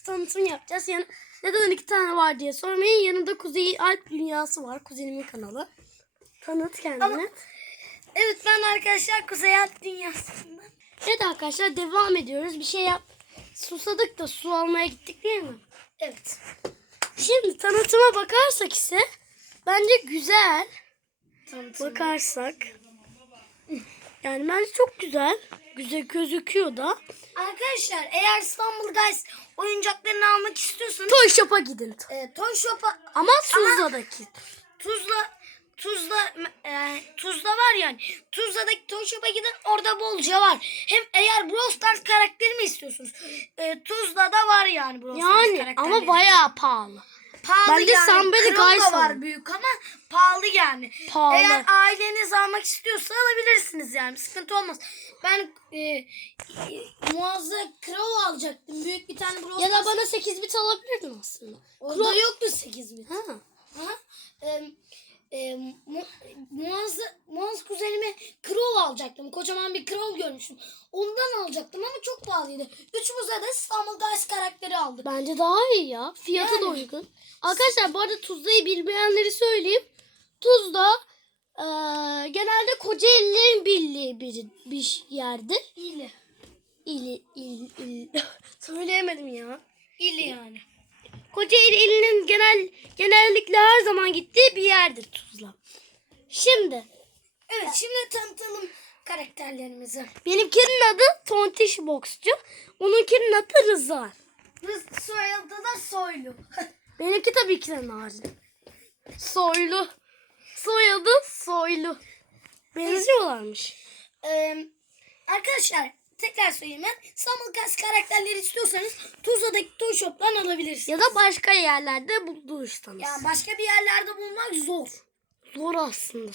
tanıtım yapacağız. Yani neden iki tane var diye sormayın. Yanında Kuzey Alp Dünyası var. Kuzenimin kanalı. Tanıt kendini. Ama- Evet ben arkadaşlar Kuzey Alp Dünyası'ndan. Evet arkadaşlar devam ediyoruz. Bir şey yap. Susadık da su almaya gittik değil mi? Evet. Şimdi tanıtıma bakarsak ise bence güzel. Tanıtım. Bakarsak. Yani bence çok güzel. Güzel gözüküyor da. Arkadaşlar eğer İstanbul Guys oyuncaklarını almak istiyorsanız Toy Shop'a gidin. e, Toy Shop'a Ama Tuzla'daki. Tuzla Tuzla e, Tuzla var yani. Tuzla'daki Toy Shop'a gidin orada bolca var. Hem eğer Brawl Stars karakteri mi istiyorsunuz? E, Tuzla'da var yani Brawl Stars Yani ama bayağı pahalı. Pahalı Ben de yani. Guys da var büyük ama pahalı yani. Pahalı. Eğer aileniz almak istiyorsa alabilirsiniz yani. Sıkıntı olmaz. Ben e, e, muazza Crow alacaktım. Büyük bir tane Brawl Ya da bana 8 bit alabilirdin aslında. Orada yoktu 8 bin. Ha. Ha? E, e, mu, muaz kuzenime Crow alacaktım. Kocaman bir Crow görmüştüm. Ondan alacaktım ama çok pahalıydı. Üçümüze de İstanbul Guys karakteri aldık. Bence daha iyi ya. Fiyatı da Yani. uygun. Arkadaşlar bu arada Tuzla'yı bilmeyenleri söyleyeyim. Tuzla eee, genelde Kocaeli'nin bildiği bir, bir yerdir. İli. İli, il, il. Söyleyemedim ya. İli yani. Kocaeli ilinin genel genellikle her zaman gittiği bir yerdir Tuzla. Şimdi Evet şimdi tanıtalım karakterlerimizi. benimkinin adı Tontiş Boksçu. Onunkinin adı Rıza. Rız soyadı da Soylu. Benimki tabii ki de Narin. Soylu. Soyadı Soylu. Benziyorlarmış. Ee, arkadaşlar tekrar söyleyeyim ben. Guys karakterleri istiyorsanız Tuzla'daki Toy Shop'tan alabilirsiniz. Ya da başka yerlerde bulursanız. Yani başka bir yerlerde bulmak zor. Zor aslında.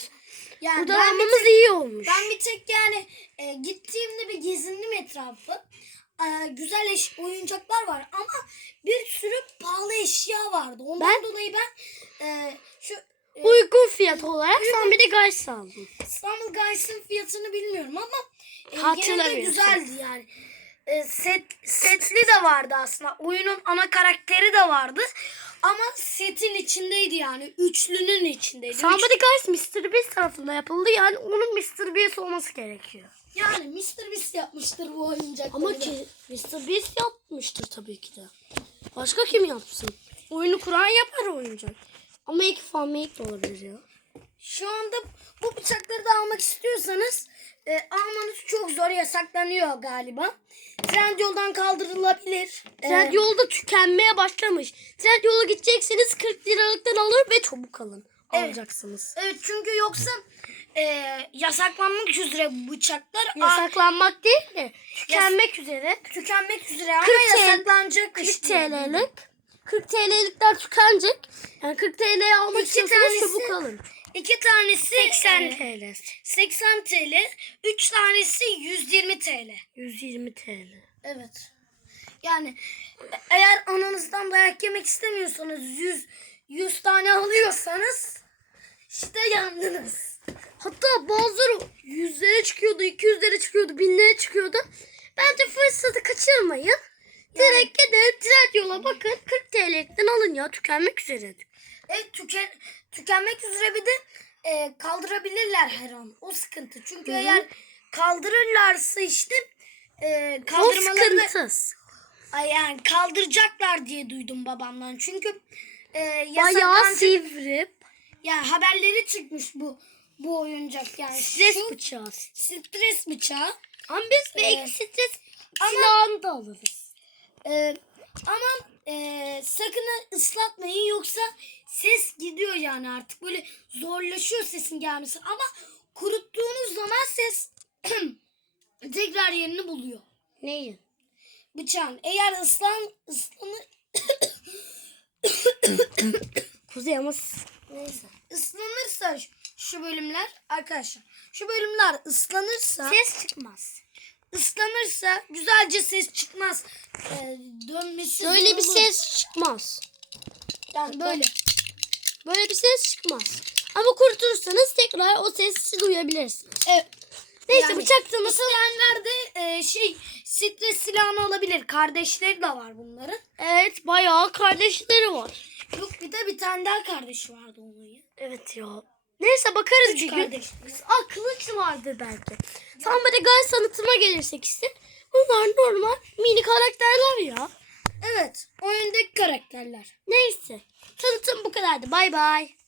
Yani Burada almamız tek, iyi olmuş. ben bir tek yani e, gittiğimde bir gezindim etrafı. Ee, güzel eş, oyuncaklar var ama bir sürü pahalı eşya vardı. Ondan Ben- dolayı ben e, şu e, Uygun fiyat olarak sen bir de Guys aldın. İstanbul Guys'ın fiyatını bilmiyorum ama e, de Hatırlamıyorsun. güzeldi yani. E, set setli de vardı aslında. Oyunun ana karakteri de vardı. Ama setin içindeydi yani. Üçlünün içindeydi. Somebody Guys Mr. Beast tarafından yapıldı. Yani onun Mr. Beast olması gerekiyor. yani Mr. Beast yapmıştır bu oyuncakları. Ama ki Mr. Beast yapmıştır tabii ki de. Başka kim yapsın? Oyunu kuran yapar oyuncak. Ama ilk fan de olabilir ya. Şu anda bu bıçakları da almak istiyorsanız e, almanız çok zor yasaklanıyor galiba. Trendyol'dan kaldırılabilir. E, Trend yolda tükenmeye başlamış. Trend yola gidecekseniz 40 liralıktan alır ve çabuk alın. Evet. Alacaksınız. Evet çünkü yoksa e, yasaklanmak üzere bu bıçaklar. Aa, Yasaklanmak değil de tükenmek üzere. tükenmek üzere ama 40 TL yasaklanacak. 40 işte. TL'lik. 40 TL'likler tükenecek. Yani 40 TL'ye almak istiyorsanız çabuk alın. İki tanesi 80 e, TL. 80 TL. Üç tanesi 120 TL. 120 TL. Evet. Yani eğer ananızdan dayak yemek istemiyorsanız 100 100 tane alıyorsanız işte yandınız. Hatta bazıları yüzlere çıkıyordu, 200'lere çıkıyordu, binlere çıkıyordu. Bence fırsatı kaçırmayın. Direkt gidin trend yola bakın 40 TL'likten alın ya tükenmek üzere. Evet tüken, tükenmek üzere bir de e, kaldırabilirler her an. O sıkıntı. Çünkü Hı hı. eğer kaldırırlarsa işte e, O kaldırmaları da, sıkıntı. Ay yani kaldıracaklar diye duydum babamdan. Çünkü e, Bayağı yasaklanacak. sivri. Yani haberleri çıkmış bu bu oyuncak yani. Stres Şu bıçağı. stres bıçağı. Ama biz belki Ee, stres ama- silahını da alırız. E, ama e, sakın ıslatmayın yoksa ses gidiyor yani artık böyle zorlaşıyor sesin gelmesi ama kuruttuğunuz zaman ses tekrar yerini buluyor. Neyi? Bıçağın eğer ıslan ıslanı Kuzey ama neyse ıslanırsa şu- şu bölümler arkadaşlar şu bölümler ıslanırsa ses çıkmaz. Islanırsa güzelce ses çıkmaz. Ee, dönmesi Böyle bir ses çıkmaz. yani böyle. Böyle bir ses çıkmaz. Ama kurutursanız tekrar o sesi duyabilirsiniz. Evet. Neyse Yani bıçak tanıtım. İsteyenler de e, şey stres silahını alabilir. Kardeşleri de var bunların. Evet bayağı kardeşleri var. Yok bir de bir tane daha kardeşi vardı onun ya. Evet ya. Neyse bakarız Üç bir gün. kardeş. Aa kılıç vardı belki. Tam böyle gaz tanıtıma gelirsek işte. Bunlar normal mini karakterler ya. Evet. Oyundaki karakterler. Neyse. Tanıtım bu kadardı. Bay bay.